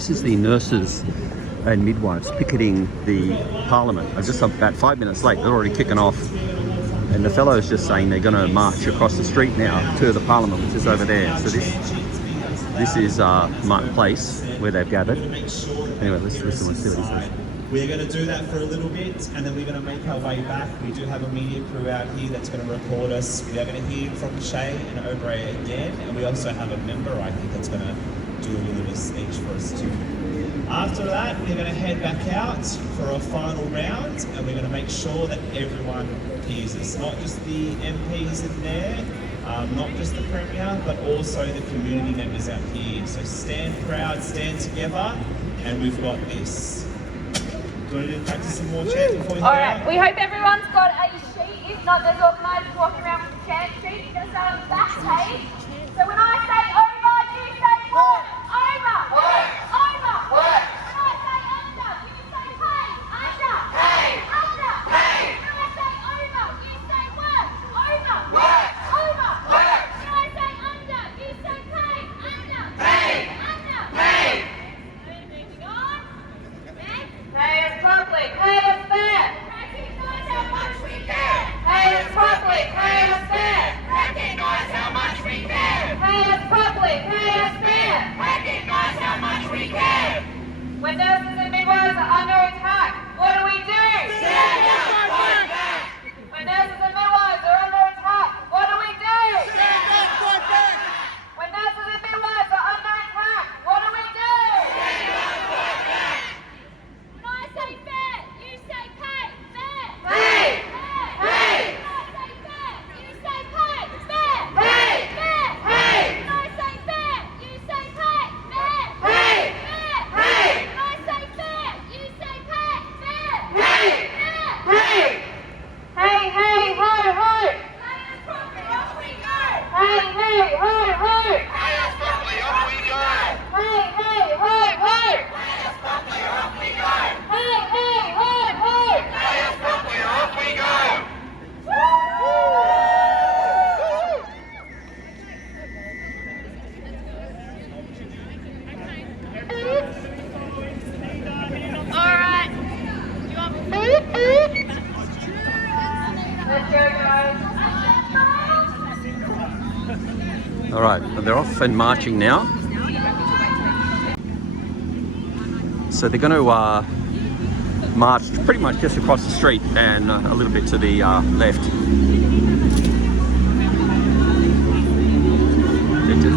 this is the nurses and midwives picketing the Parliament. I'm just about 5 minutes late. They're already kicking off. And the fellow's just saying they're going to march across the street now to the Parliament, which is over there. So this is my place where they've gathered. Anyway, let's listen and see what he says. We're going to do that for a little bit, and then we're going to make our way back. We do have a media crew out here that's going to record us. We are going to hear from Shaye and Overworked again, and we also have a member, I think, that's going to do a little speech for us too. After that, we're going to head back out for a final round, and we're going to make sure that everyone hears us. Not just the MPs in there, not just the Premier, but also the community members out here. So stand proud, stand together, and we've got this. Do you want to practice some more chants before we Alright, we hope everyone's got a sheet. If not, there's organisers walking around with a chant sheet. You're going to start on the back page. So when I say over, you say work. Over. Work. Over. Work. When I say under, you say pay. Under. Pay. Under. Pay. When I say over, you say work. Over. Work. Over. Work. When I say under, you say pay. Under. Pay. Under. Pay. Moving on. Next. Pay us properly. Pay us fair. Recognise how much we care. Pay us properly. Pay us fair. Recognise how much we care. Pay us properly. Pay us fair. Recognise how much we care. When nurses and midwives are under attack, what do we do? Stand up, fight back. When nurses and midwives are under attack, what do we do? Stand up, fight back. When nurses and midwives are under attack, what do we do? Stand up, fight back. When I say fair, you say pay. Fair. Pay. Pay. When I say fair, you say pay. Fair. Pay. Fair. Pay. When I say fair, you say pay. Fair. Pay. Fair. Pay. When I say fair, you say pay. Fair. Pay. Fair. Pay. Hey, hey, ho, ho. Pay us properly, off we go. Hey, hey, ho, ho. Pay us properly, off we go. Hey, hey, ho, ho. Pay us properly, off we go. Hey, hey, ho, ho. Pay us properly, off we go. Alright. You want Let's go, guys. All right, they're off and marching now. So they're going to march pretty much just across the street and a little bit to the left.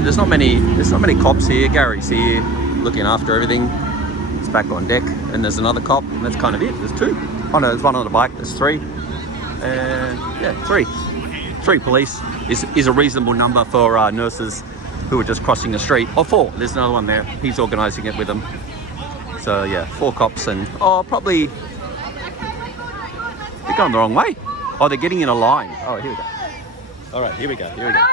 There's not many cops here. Gary's here looking after everything. It's back on deck, and there's another cop, and that's kind of it. There's two. Oh no, there's one on the bike. There's three. And yeah, three police is a reasonable number for nurses who are just crossing the street. Or four. There's another one there. He's organising it with them. So yeah, 4 cops and probably they're going the wrong way. Oh, they're getting in a line. Oh, here we go. All right, here we go. Here we go.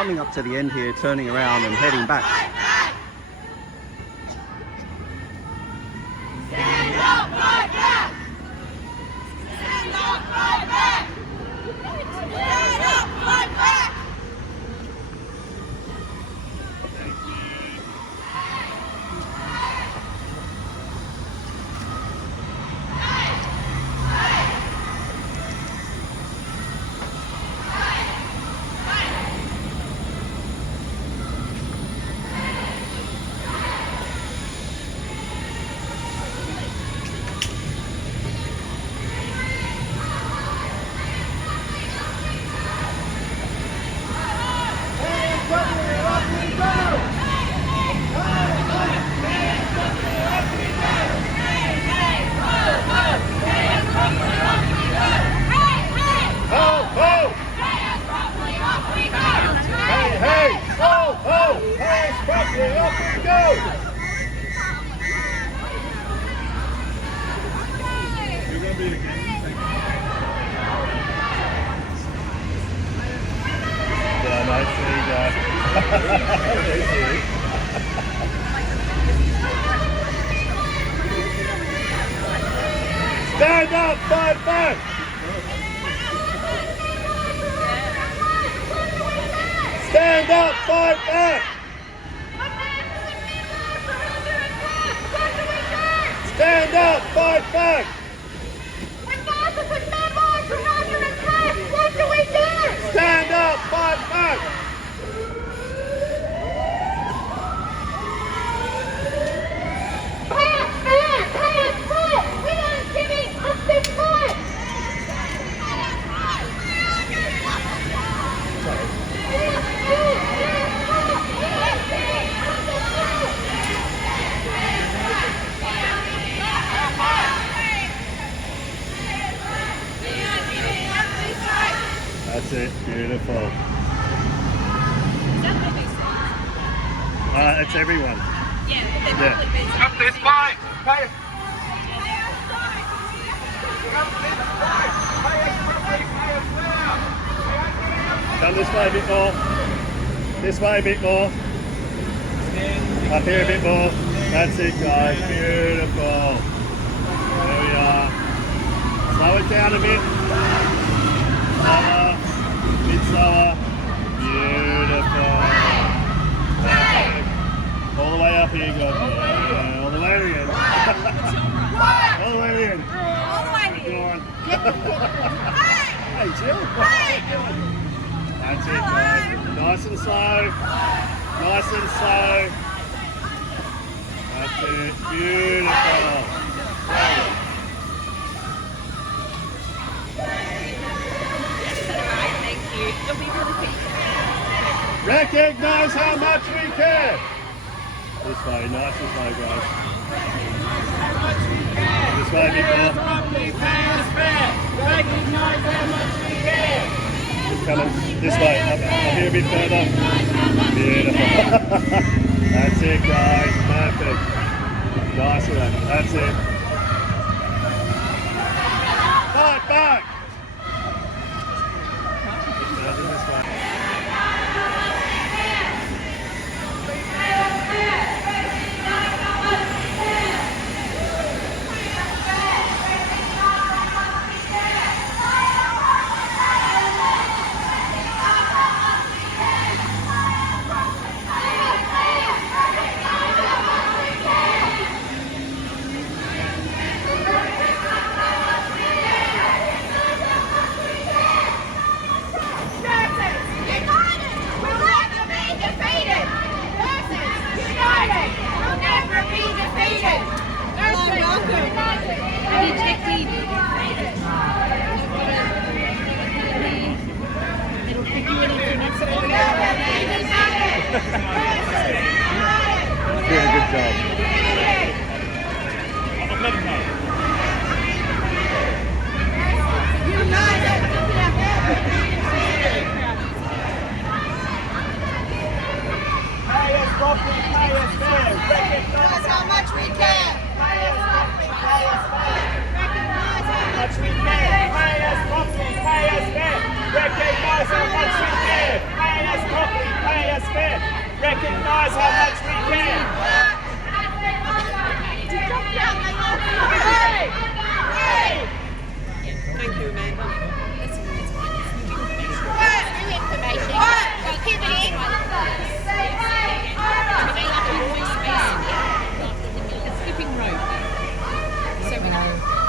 coming up to the end here, turning around and heading back. Stand up, fight back! Stand up, fight back! Stand up, fight back! Stand up, fight back! Stand up, fight back! Stand up, fight back! When Martha put Midwives are under attack, what do we do? Stand up, fight back! We don't give it a big fight! That's it, beautiful. It's everyone. Up this fight! Come this way a bit more. This way a bit more. Up here a bit more. That's it, guys. Beautiful. There we are. Slow it down a bit. Slower. Bit slower. Beautiful. Perfect. All the way up here, guys. Yeah, all the way to the end. All the way to the end. Go on. Hey, Jill. That's it, guys. Nice and slow. Nice and slow. That's it. Beautiful. Thank you. You'll be really quick. Recognize how much we care. This way, nice and slow, guys. This way a bit more. Recognize how much we care. Coming this way, up here a bit further. Beautiful. That's it, guys. Perfect. Nice one. That's it. Fight back. Further this way. guys how much we can. Thank you, Amanda. New information. Pivoting. A skipping rope. So we're going to...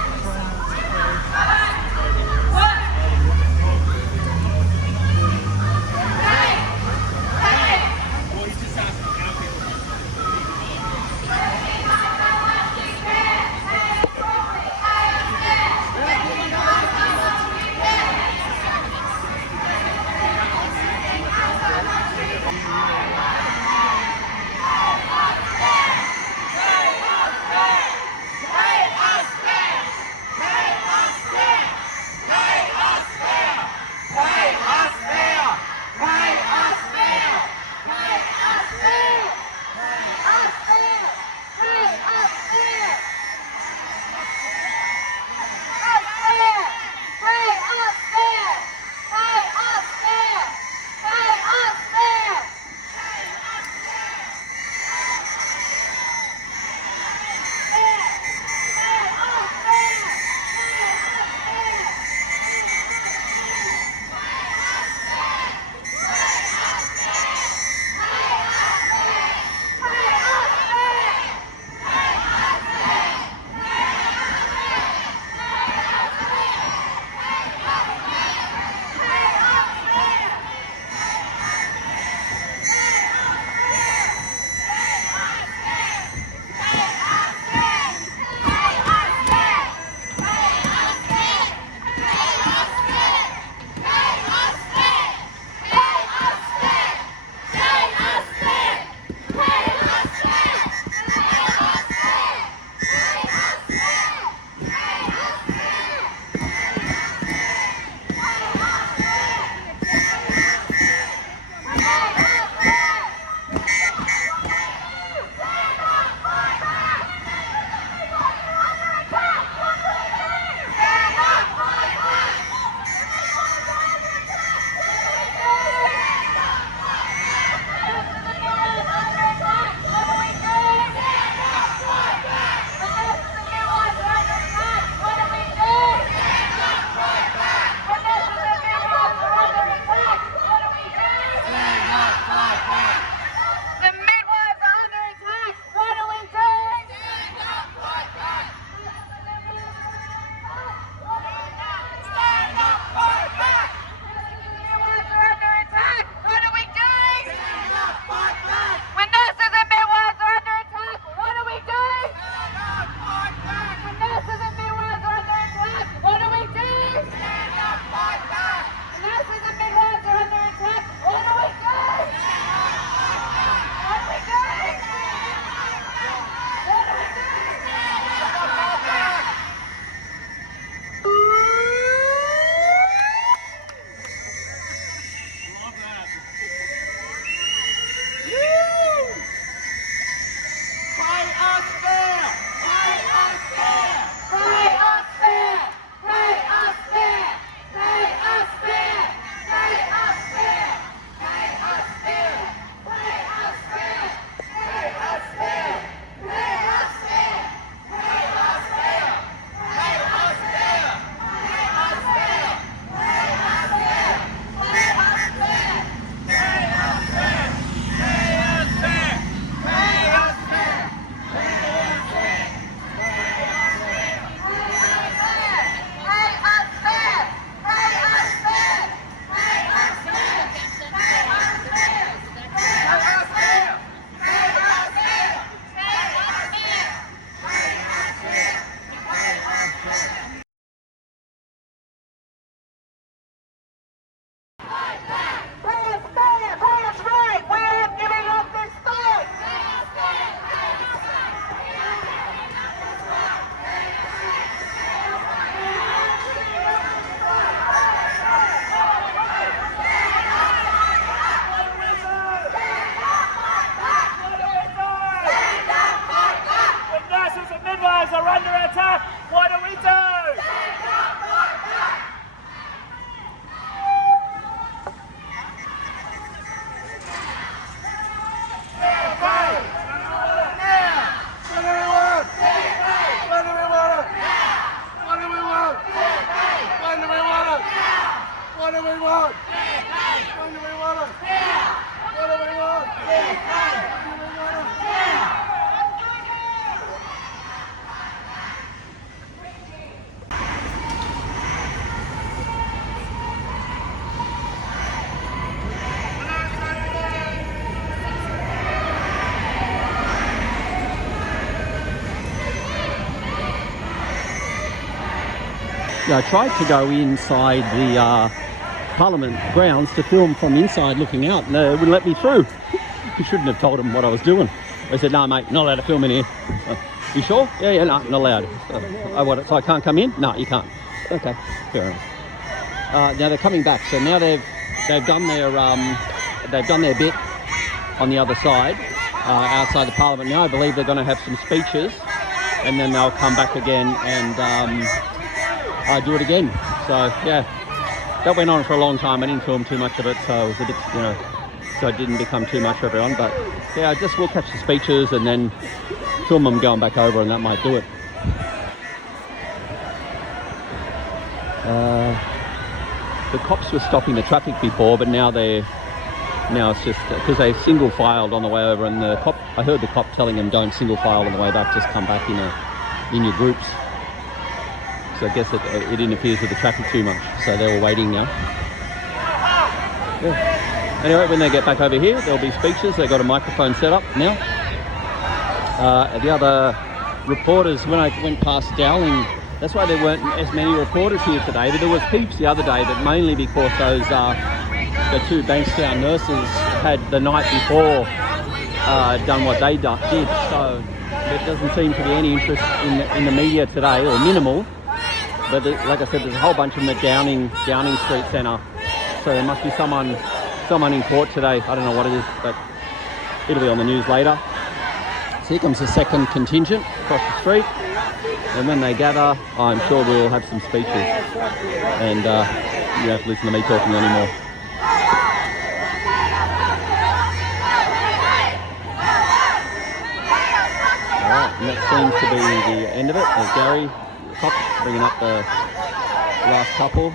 tried to go inside the Parliament grounds to film from inside looking out, and they wouldn't let me through. You shouldn't have told them what I was doing. They said, no mate, not allowed to film in here. You sure? Yeah, no, not allowed. So I can't come in? No, you can't. Okay, fair enough. Now they're coming back, so now they've done their bit on the other side, outside the Parliament. Now I believe they're going to have some speeches, and then they'll come back again and do it again. So yeah, that went on for a long time. I didn't film too much of it, so it was a bit, so it didn't become too much for everyone. But yeah, we'll catch the speeches and then film them going back over, and that might do it. The cops were stopping the traffic before, but now it's just because they single filed on the way over, and I heard the cop telling them don't single file on the way back, just come back in your groups. So I guess it interferes with the traffic too much, so they're all waiting now. Yeah. Anyway, when they get back over here, there'll be speeches. They've got a microphone set up now. The other reporters, when I went past Dowling, that's why there weren't as many reporters here today, but there was heaps the other day, but mainly because the two Bankstown nurses had the night before done what they did. So there doesn't seem to be any interest in the media today, or minimal. But like I said, there's a whole bunch of them at Downing Street Centre. So there must be someone in court today. I don't know what it is, but it'll be on the news later. So here comes the second contingent across the street. And when they gather, I'm sure we'll have some speeches. And you don't have to listen to me talking anymore. Alright, and that seems to be the end of it. There's Gary, the cop, bringing up the last couple.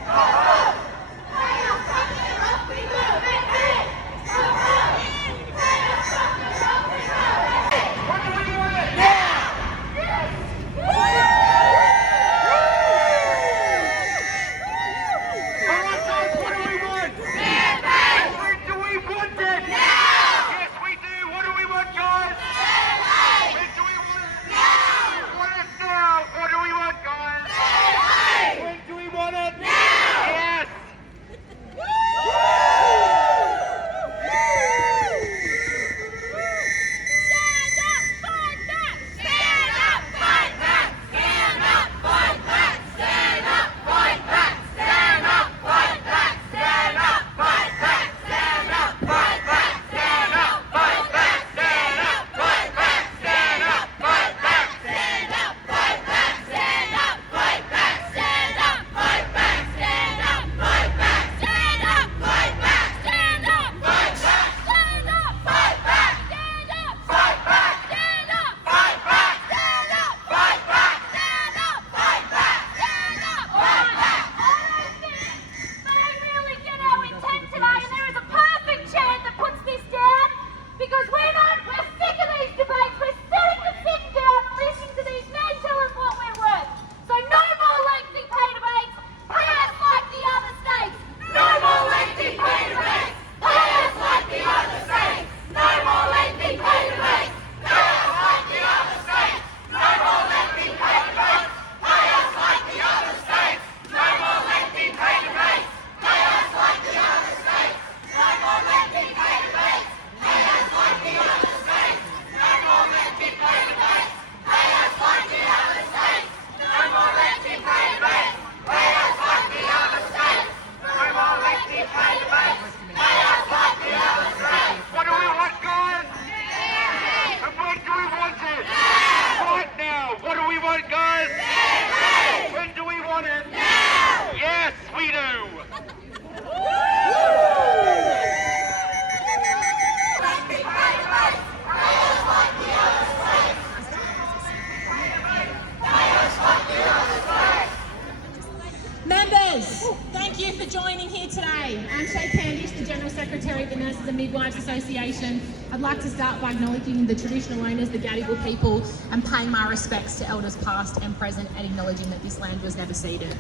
I'm Shaye Candish, the General Secretary of the Nurses and Midwives Association. I'd like to start by acknowledging the traditional owners, the Gadigal people, and paying my respects to elders past and present, and acknowledging that this land was never ceded.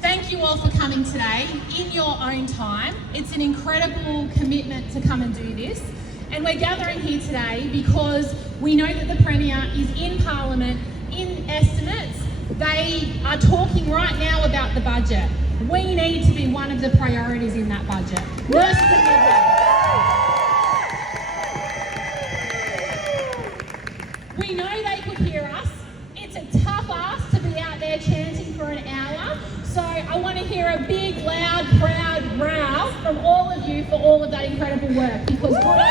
Thank you all for coming today in your own time. It's an incredible commitment to come and do this. And we're gathering here today because we know that the Premier is in Parliament in estimates They are talking right now about the budget. We need to be one of the priorities in that budget. Nurses and midwives. We know they could hear us. It's a tough ask to be out there chanting for an hour. So I want to hear a big, loud, proud row from all of you for all of that incredible work, because good on you.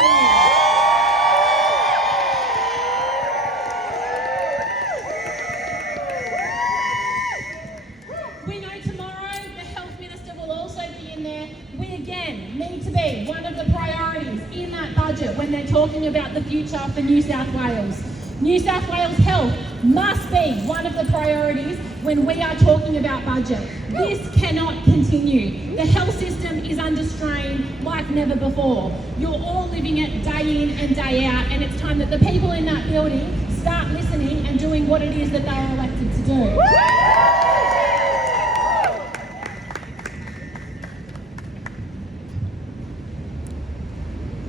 We know tomorrow the Health Minister will also be in there. We again need to be one of the priorities in that budget when they're talking about the future for New South Wales. New South Wales Health must be one of the priorities when we are talking about budget. This cannot continue. The health system is under strain like never before. You're all living it day in and day out, and it's time that the people in that building start listening and doing what it is that they are elected to do.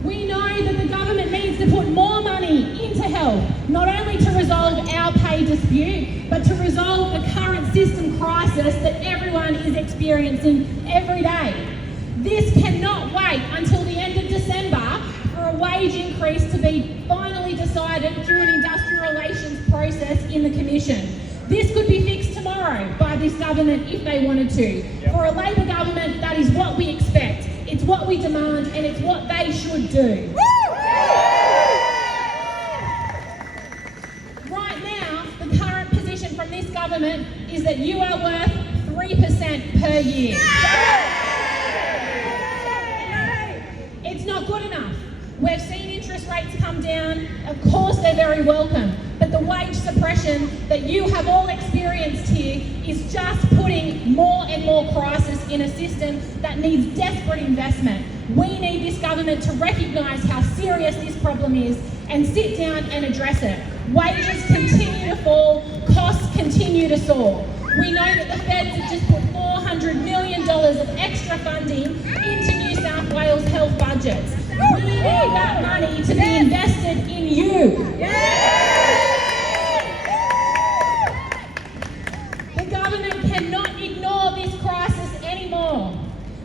We know that the government needs to put more money into health, not only to resolve our pay dispute, but to resolve the current system crisis that everyone is experiencing every day. This cannot wait until the end of December for a wage increase to be finally decided through an industrial relations process in the Commission. This could be fixed tomorrow by this government if they wanted to. For a Labor government, that is what we expect. It's what we demand, and it's what they should do. Right now, the current position from this government is that you are worth 3% per year. It's not good enough. We've seen interest rates come down. Of course, they're very welcome. But the wage suppression that you have all experienced here is just putting more and more crisis in a system that needs desperate investment. We need this government to recognise how serious this problem is and sit down and address it. Wages continue to fall, costs continue to soar. We know that the feds have just put $400 million of extra funding into New South Wales health budgets. We need that money to be invested in you. The government cannot ignore this crisis anymore.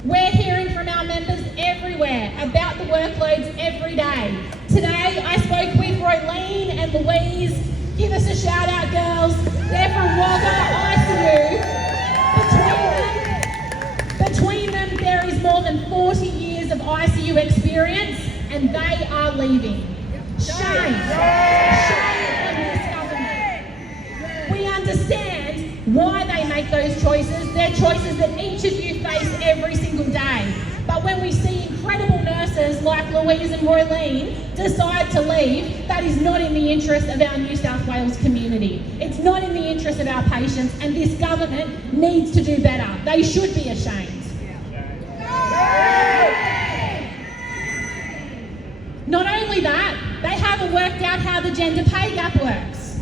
We're hearing from our members everywhere about the workloads every day. Today, I spoke with Roylene and Louise. Give us a shout out, girls. They're from Wagga ICU. Between them, there is more than 40 years of ICU experience, and they are leaving. Shame. Shame on this government. We understand why they make those choices. They're choices that each of you face every single day. But when we see incredible nurses like Louise and Roylene decide to leave, that is not in the interest of our New South Wales community. It's not in the interest of our patients, and this government needs to do better. They should be ashamed. Not only that, they haven't worked out how the gender pay gap works.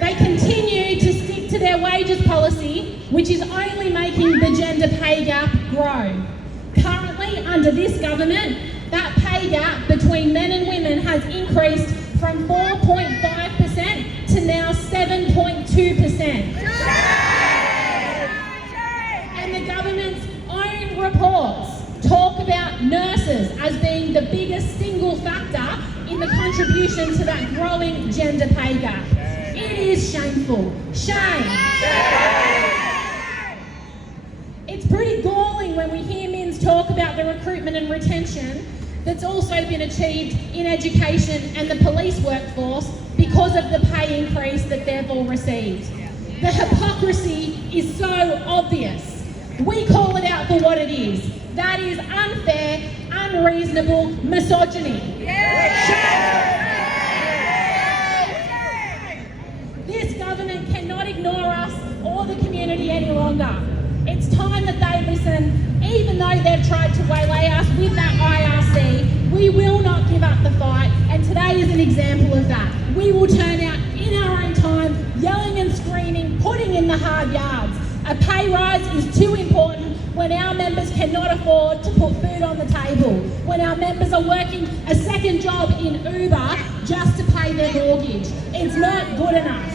They continue to stick to their wages policy, which is only making the gender pay gap grow. Currently, under this government, that pay gap between men and women has increased from 4.5% to now 7.2%. And the government's own reports talk about nurses as being the biggest single factor in the contribution to that growing gender pay gap. It is shameful. Shame. It's pretty galling when we hear Mins talk about the recruitment and retention that's also been achieved in education and the police workforce because of the pay increase that they've all received. The hypocrisy is so obvious. We call it out for what it is. That is unfair, unreasonable misogyny. This government cannot ignore us or the community any longer. It's time that they listen. Even though they've tried to waylay us with that IRC, we will not give up the fight, and today is an example of that. We will turn out in our own time, yelling and screaming, putting in the hard yards. A pay rise is too important when our members cannot afford to put food on the table, when our members are working a second job in Uber just to pay their mortgage. It's not good enough.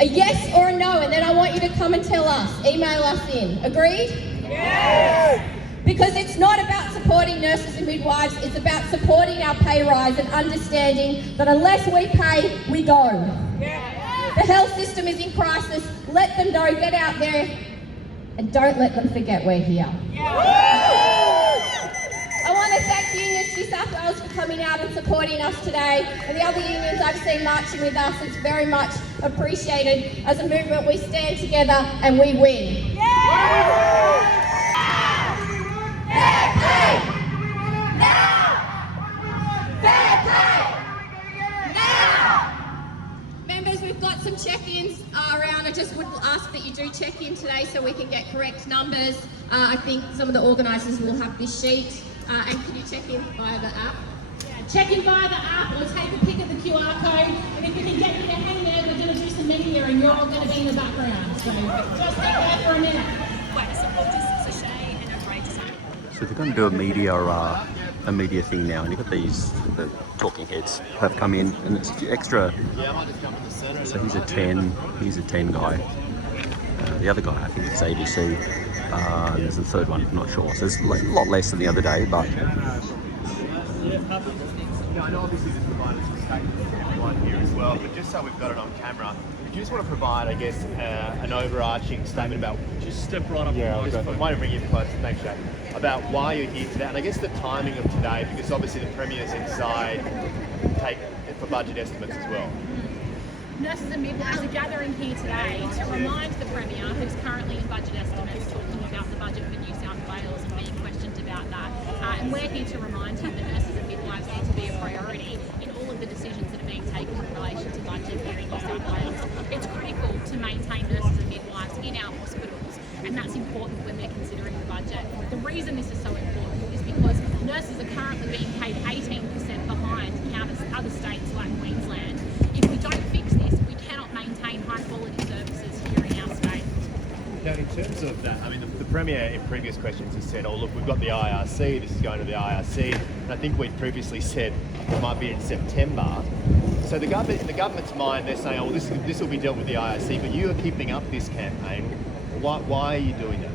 A yes or a no, and then I want you to come and tell us. Email us in. Agreed? Yes! Because it's not about supporting nurses and midwives, it's about supporting our pay rise and understanding that unless we pay, we go. Yes. The health system is in crisis. Let them know, get out there, and don't let them forget we're here. Yes. I want to thank Unions New South Wales for coming out and supporting us today, and the other unions I've seen marching with us. It's very much appreciated. As a movement, we stand together and we win. Yeah. Fair pay! Now! Fair pay! Now! Members, we've got some check-ins around. I just would ask that you do check in today so we can get correct numbers. I think some of the organisers will have this sheet. And can you check in via the app? Yeah, check in via the app or take a pic of the QR code. And if we can get you to hang there, we're going to do some media and you're all going to be in the background. So just hang there for a minute. So they're going to do a media thing now, and you've got the talking heads have come in, and it's extra. So he's a 10 guy. The other guy, I think it's ABC. There's a third one, I'm not sure. So it's a lot less than the other day, but. I know obviously this provided some statement one here as well, but just so we've got it on camera, do you just want to provide, I guess, an overarching statement about... Just step right up. Yeah, I might bring you close. Thanks, Shaye. About why you're here today, and I guess the timing of today, because obviously the Premier's inside, take for budget estimates as well. Nurses and midwives are gathering here today to remind the Premier, who's currently in budget estimates, talking about the budget for New South Wales and being questioned about that. And we're here to remind him that nurses and midwives need to be a priority in all of the decisions that are being taken in relation to budget here in New South Wales. It's critical to maintain nurses and midwives in our hospitals, and that's important when we're considering the budget. The reason this is so important is because nurses are currently being paid 18% behind other states like Queensland. If we don't fix this, we cannot maintain high quality services here in our state. Now, in terms of that, I mean, the Premier in previous questions has said, oh, look, we've got the IRC, this is going to the IRC, and I think we'd previously said it might be in September. So in the government's mind, they're saying, oh, well, this will be dealt with the IRC, but you are keeping up this campaign. Why are you doing that?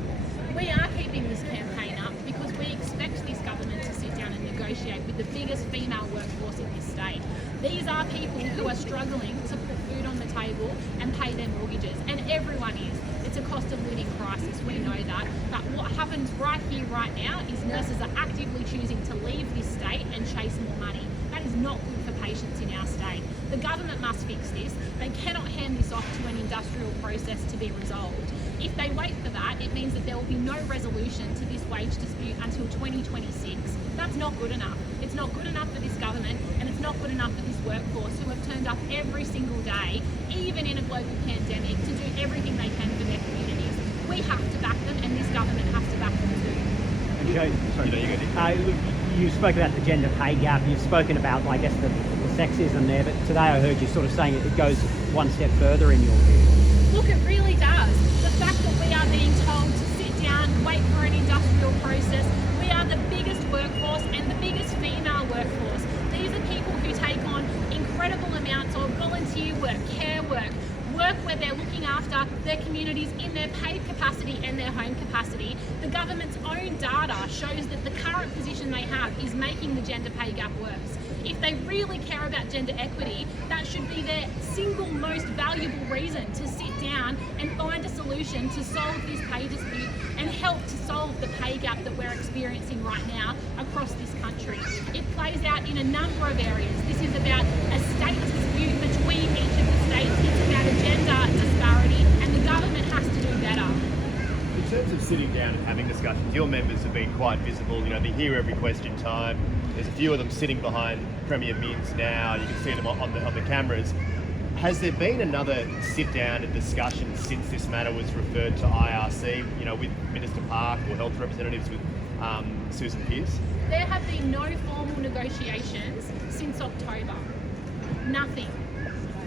We are keeping this campaign up because we expect this government to sit down and negotiate with the biggest female workforce in this state. These are people who are struggling to put food on the table and pay their mortgages, and everyone is. It's a cost of living crisis, we know that. But what happens right here, right now, is nurses are actively choosing to leave this state and chase more money. That is not good for patients in our state. The government must fix this. They cannot hand this off to an industrial process to be resolved. If they wait for that, it means that there will be no resolution to this wage dispute until 2026. That's not good enough. It's not good enough for this government, and it's not good enough for this workforce who have turned up every single day, even in a global pandemic, to do everything they can for their communities. We have to back them, and this government has to back them too. You spoke about the gender pay gap. You've spoken about, I guess, the sexism there, but today I heard you sort of saying it goes one step further in your view. Look, it really does. The fact that we are being told to sit down, wait for an industrial process. We are the biggest workforce and the biggest female workforce. These are people who take on incredible amounts of volunteer work, care work where they're looking after their communities in their paid capacity and their home capacity. The government's own data shows that the current position they have is making the gender pay gap worse. If they really care about gender equity, that should be their single most valuable reason to sit down and find a solution to solve this pay dispute and help to solve the pay gap that we're experiencing right now across this country. It plays out in a number of areas. This is about a state dispute between each of the states. It's about a gender disparity, and the government has to do better. In terms of sitting down and having discussions, your members have been quite visible. You know, they hear every question time. There's a few of them sitting behind Premier Minns now. You can see them on the cameras. Has there been another sit down and discussion since this matter was referred to IRC, you know, with Minister Park or health representatives with Susan Pearce? There have been no formal negotiations since October. Nothing.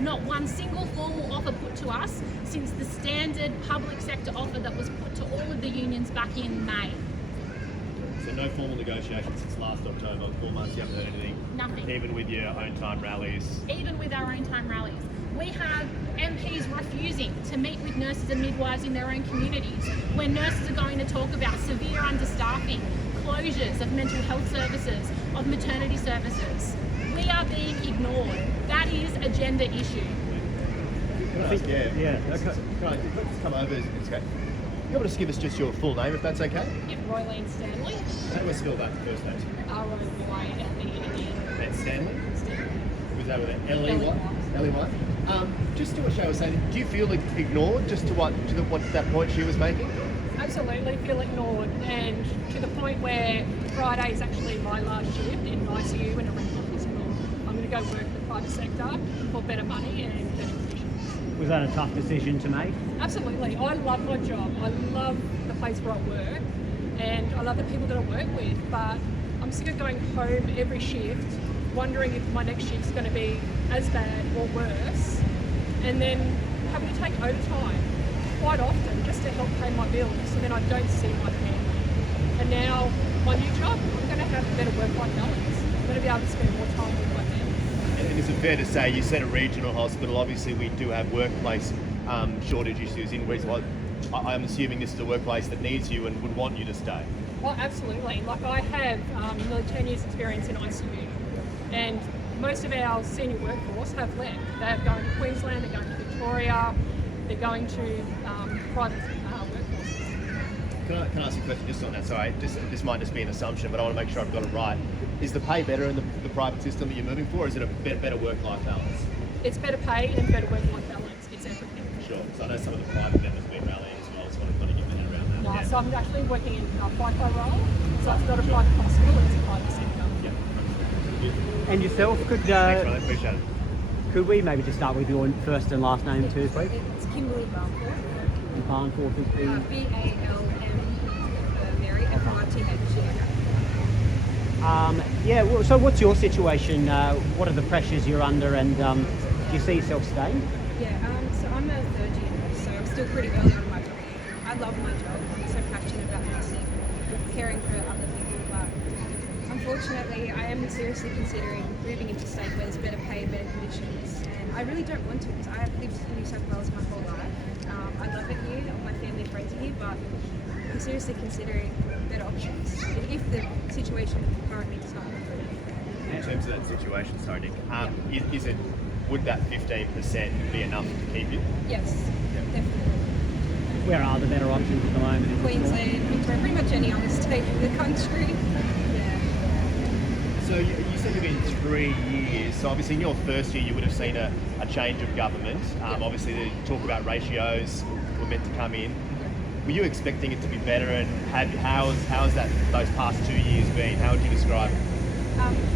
Not one single formal offer put to us since the standard public sector offer that was put to all of the unions back in May. So So no formal negotiations since last October. 4 months, you haven't heard anything. Nothing. Even with your own time rallies. Even with our own time rallies. We have MPs refusing to meet with nurses and midwives in their own communities, where nurses are going to talk about severe understaffing, closures of mental health services, of maternity services. We are being ignored. That is a gender issue. Can I ask, Yeah, okay. Can I just come over? It's okay. You able to give us just your full name, if that's okay? Yeah, Roylene Stanley. How do we spell that first name? R-O-Y-L-E-N-E. That's Stanley? Was that with an L-E-Y? L-E-Y? Just to what Shaye was saying, do you feel ignored just to what that point she was making? Absolutely feel ignored, and to the point where Friday is actually my last shift in ICU in a rental hospital. I'm going to go work in the private sector for better money and better conditions. Was that a tough decision to make? Absolutely. I love my job. I love the place where I work, and I love the people that I work with, but I'm sick of going home every shift wondering if my next shift's going to be as bad or worse, and then having to take overtime quite often just to help pay my bills, and then I don't see my family. And now my new job, I'm going to have a better work-life balance. I'm going to be able to spend more time with my family. And is it fair to say, you said a regional hospital, obviously we do have workplace shortage issues in Reasonable. I'm assuming this is a workplace that needs you and would want you to stay. Oh, absolutely. Like, I have nearly 10 years experience in ICU, and most of our senior workforce have left. They're going to Queensland, they're going to Victoria, they're going to private workforces. Can I ask you a question just on that? Sorry, this might just be an assumption, but I want to make sure I've got it right. Is the pay better in the private system that you're moving for, or is it a better work-life balance? It's better pay and better work-life balance. It's everything. Sure. So I know some of the private members have been rallying as well, so I want to give my head around that. No, Yeah. so I'm actually working in a FIFO role, so it's not a private hospital, it's a private sector. Yeah. And yourself, Thanks, Riley. Appreciate it. could we maybe just start with your first and last name too, please? It's Kimberly Bankstown. And Barnforth is the... B-A-L-M Mary, F-R-T-H. Yeah, well, so what's your situation? What are the pressures you're under, and do you see yourself staying? Yeah, so I'm a third year nurse, so I'm still pretty early on in my career. I love my job. I'm so passionate about nursing, caring for other people, but unfortunately I am seriously considering moving into a state where there's better pay, better conditions, and I really don't want to, because I have lived in New South Wales my whole life. I love it here, all my family and friends are here, but I'm seriously considering better options if the situation currently does not improve. In terms of that situation, sorry Nick, would that 15% be enough to keep you? Yes, definitely. Where are the better options at the moment? Queensland, Victoria, pretty much any other state in the country. Yeah. So you said you've been 3 years, so obviously in your first year you would have seen a change of government. Obviously the talk about ratios were meant to come in. Were you expecting it to be better, and how has that those past 2 years been? How would you describe it?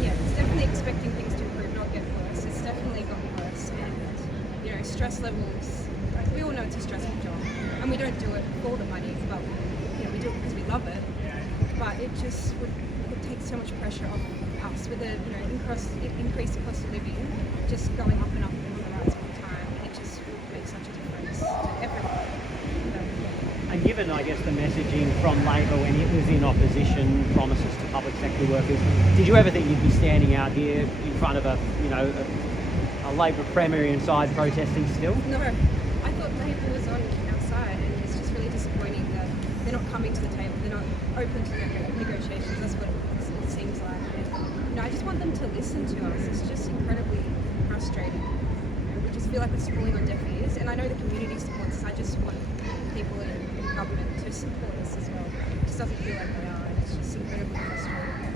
Yeah, it's definitely expecting things to improve, not get worse. It's definitely gotten worse, and stress levels. We all know it's a stressful job, and we don't do it for the money, but we do it because we love it. But it just would take so much pressure off us with the increased cost of living, just going up and up and on the rise all the time. It just would make such a difference to everyone. And given, I guess, the messaging from Labor when it was in opposition, promises to public sector workers, did you ever think you'd be standing out here in front of a Labor Premier inside protesting still? No, I thought Labor was on our side, and it's just really disappointing that they're not coming to the table. They're not open to negotiations. That's what it seems like. And, I just want them to listen to us. It's just incredibly frustrating. We just feel like it's falling on deaf ears, and I know the community supports us. I just want people in government to support us as well. It just doesn't feel like they are, and it's just incredibly frustrating.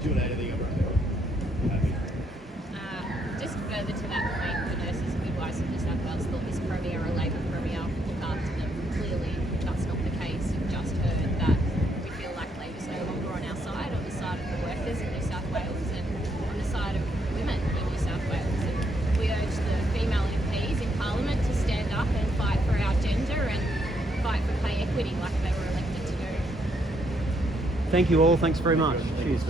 Do you want to add anything over? Just further to that point, the nurses and midwives in New South Wales thought this Premier, a Labor Premier, would look after them. Clearly, that's not the case. We've just heard that we feel like Labor's no longer on our side, on the side of the workers in New South Wales and on the side of women in New South Wales. And we urge the female MPs in Parliament to stand up and fight for our gender and fight for pay equity like they were elected to do. Thank you all. Thanks very much. Cheers.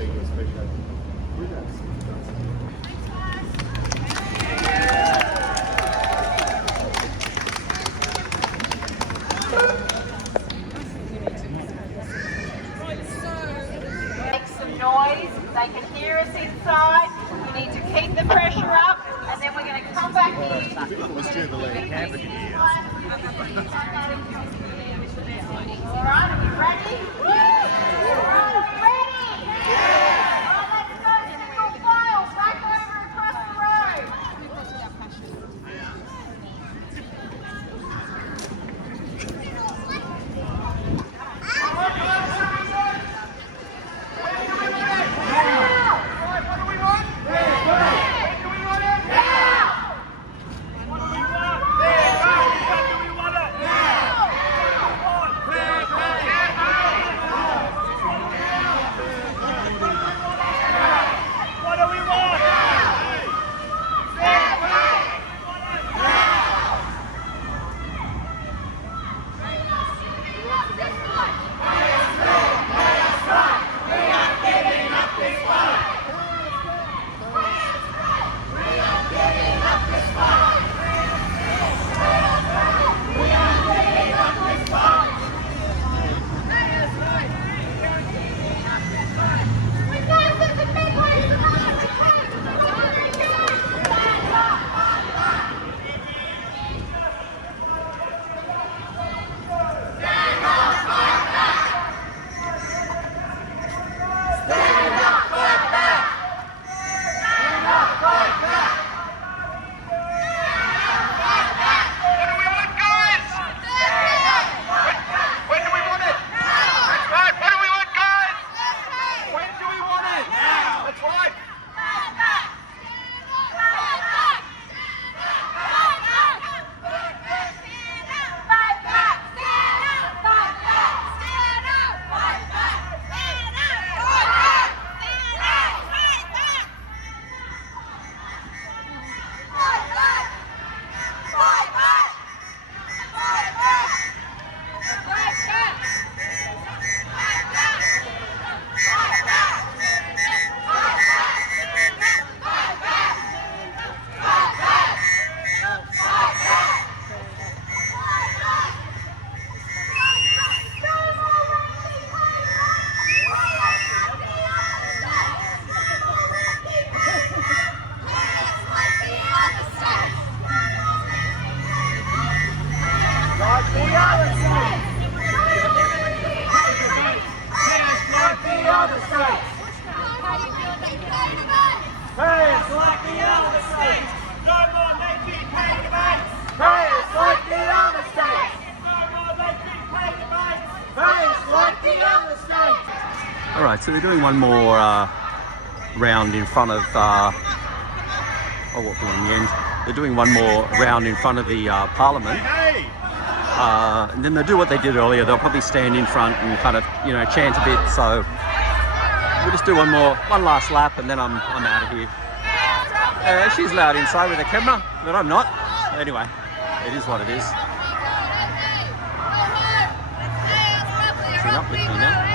noise. They can hear us inside. We need to keep the pressure up, and then we're going to come back in. All right, are we ready? All right, are we ready? All right, let's go single file back over across the road. Alright, so they're doing one more round in front of, what will in the end, they're doing one more round in front of the Parliament, and then they'll do what they did earlier. They'll probably stand in front and kind of, you know, chant a bit. So we'll just do one last lap, and then I'm out of here. She's loud inside with a camera, but I'm not. Anyway, it is what it is. She's up with me now.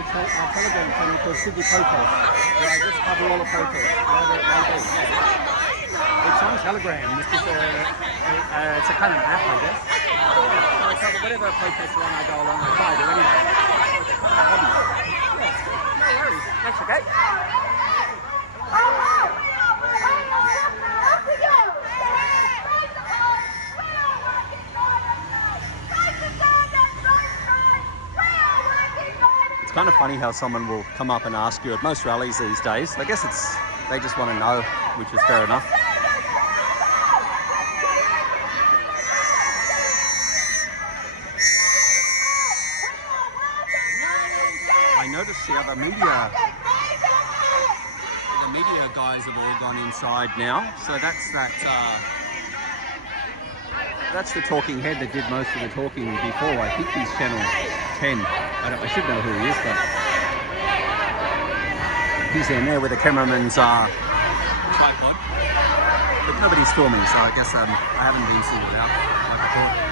little Telegram channel called Sydney Protest, where I just cover all the protests, wherever it may be. It's on Telegram. It's just it's a kind of app, I guess. So I cover whatever protests are on, I go along and try to do anyway. It's kind of a hobby. Yeah, no worries. That's okay. It's kind of funny how someone will come up and ask you at most rallies these days. I guess they just want to know, which is fair enough. I noticed the other media guys have all gone inside now. So that's the talking head that did most of the talking before. I think he's channel 10. I should know who he is, but he's in there with the cameraman's tripod. But nobody's filming, so I guess I haven't been singled out like I thought.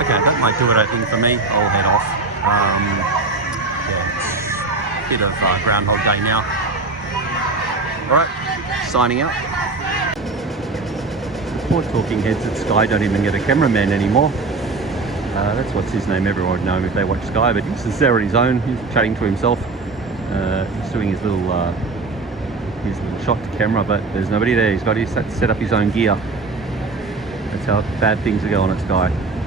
Okay, that might do it, I think, for me. I'll head off. Yeah, it's a bit of Groundhog Day now. Alright, signing out. Poor talking heads at Sky don't even get a cameraman anymore. That's what's his name, everyone would know him if they watch Sky, but he's just there on his own. He's chatting to himself. He's doing his little shot to camera, but there's nobody there. He's got to set up his own gear. That's how bad things are going at Sky.